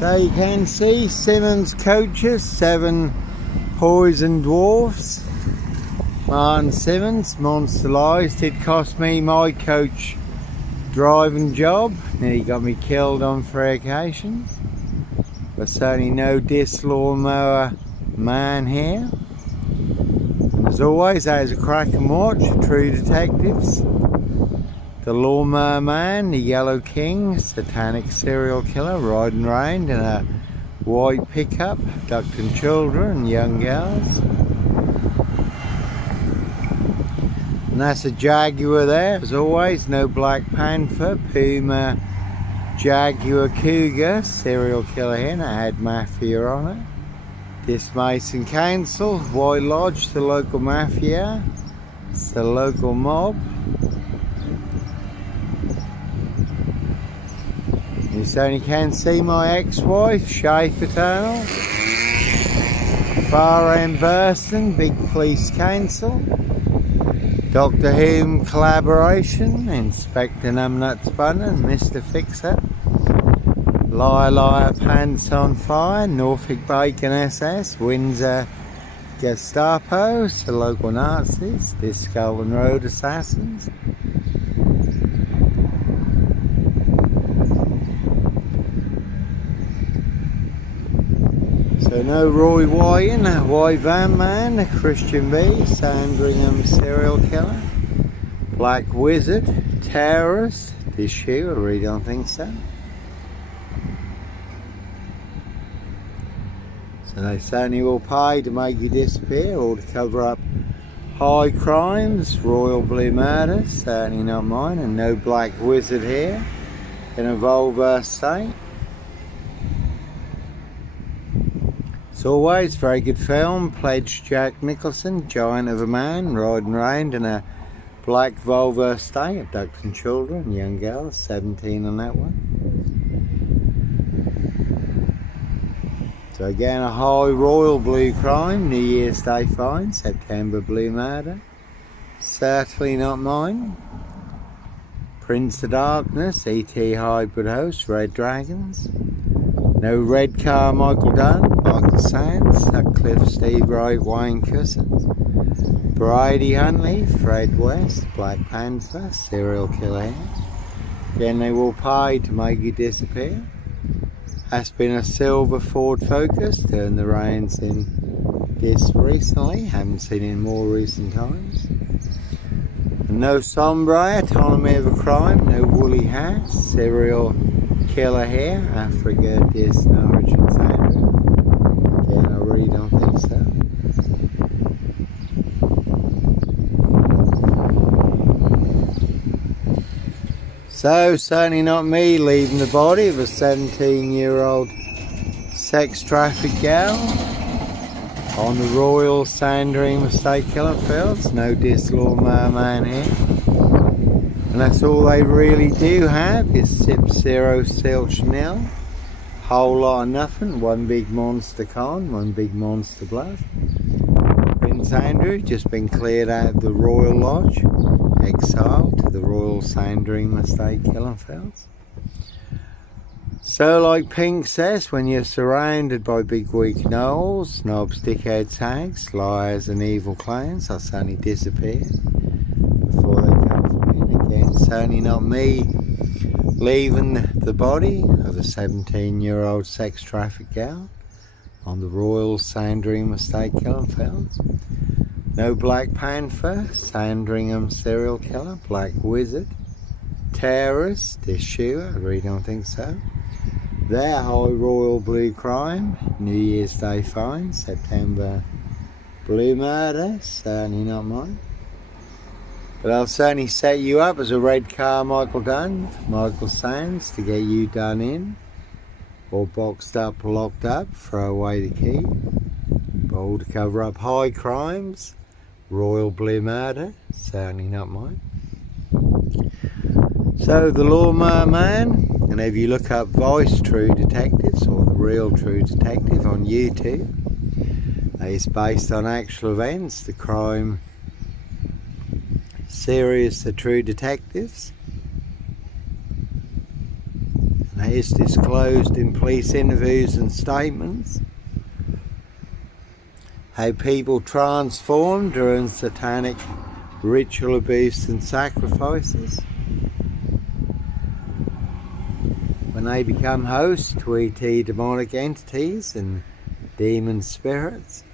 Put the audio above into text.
So you can see Simmons coaches, 7 poison dwarfs. Martin Simmons, monsterlised. It cost me my coach driving job. Nearly got me killed on 3 occasions. But certainly no disc lawnmower man here. And as always, that is a cracking watch, True Detectives. The Lawnmower Man, the Yellow King, satanic serial killer, riding around in a white pickup, abducting children and young girls. And that's a Jaguar there, as always, no Black Panther, Puma, Jaguar Cougar, serial killer here, and it had Mafia on it. This Mason Council, White Lodge, the local mafia, it's the local mob. You certainly can see my ex-wife, Schaefer Tunnel. Far End Burston, Big Police Council. Doctor Who collaboration, Inspector Numbnuts Bunner and Mr. Fixer. Liar Liar Pants on Fire, Norfolk Bacon SS, Windsor Gestapo, the local Nazis, Disco and Road Assassins. So no Roy Wyan, a White Van Man, a Christian B, Sandringham serial killer, Black Wizard, terrorist, this shoe, I really don't think so. So they certainly will pay to make you disappear or to cover up high crimes, royal blue murders, certainly not mine, and no Black Wizard here in a Volvo state. As always, very good film, pledged Jack Nicholson, giant of a man, riding around in a black Volvo estate, abducting children, young girls, 17 on that one. So again, a high royal blue crime, New Year's Day fine, September blue murder, certainly not mine. Prince of Darkness, E.T. hybrid host, Red Dragons. No Red Car, Michael Dunn, Michael Sands, Sutcliffe, Steve Wright, Wayne Cousins, Brady Huntley, Fred West, Black Panther, serial killer. Again, they will pay to make you disappear. Has been a silver Ford Focus, turned the reins in this recently, haven't seen it in more recent times. And no Sombre, Autonomy of a Crime, no Woolly Hat, serial killer here, Africa, Dis, Norwich and Sandringham. Again, I really don't think so. So, certainly not me leaving the body of a 17-year-old sex trafficked gal on the Royal Sandringham Estate Killer Fields. No Dis Lawnmower Man here. And that's all they really do have is Sip 0 Silch nil. Whole lot of nothing. One big monster con, one big monster bluff. Prince Andrew just been cleared out of the Royal Lodge, exiled to the Royal Sandringham Estate Killing Fields. So like Pink says, when you're surrounded by big weak gnolls, snobs, dickheads, hags, liars and evil clowns, they'll suddenly disappear before they come for me. And again, certainly not me leaving the body of a 17-year-old sex trafficked gal on the Royal Sandringham Estate Killing Fields. No Black Panther, Sandringham serial killer, Black Wizard, terrorist, issue, I really don't think so. Their high royal blue crime, New Year's Day fine, September blue murder, certainly not mine. But I'll certainly set you up as a Red Car Michael Dunn, Michael Sands, to get you done in, or boxed up, locked up, throw away the key, all to cover up high crimes, royal blue murder, certainly not mine. So the Lawnmower Man, and if you look up Voice True Detectives or The Real True Detective on YouTube, it's based on actual events, the crime series The True Detectives. And that is disclosed in police interviews and statements. How people transform during satanic ritual abuse and sacrifices. When they become hosts to ET demonic entities and demon spirits.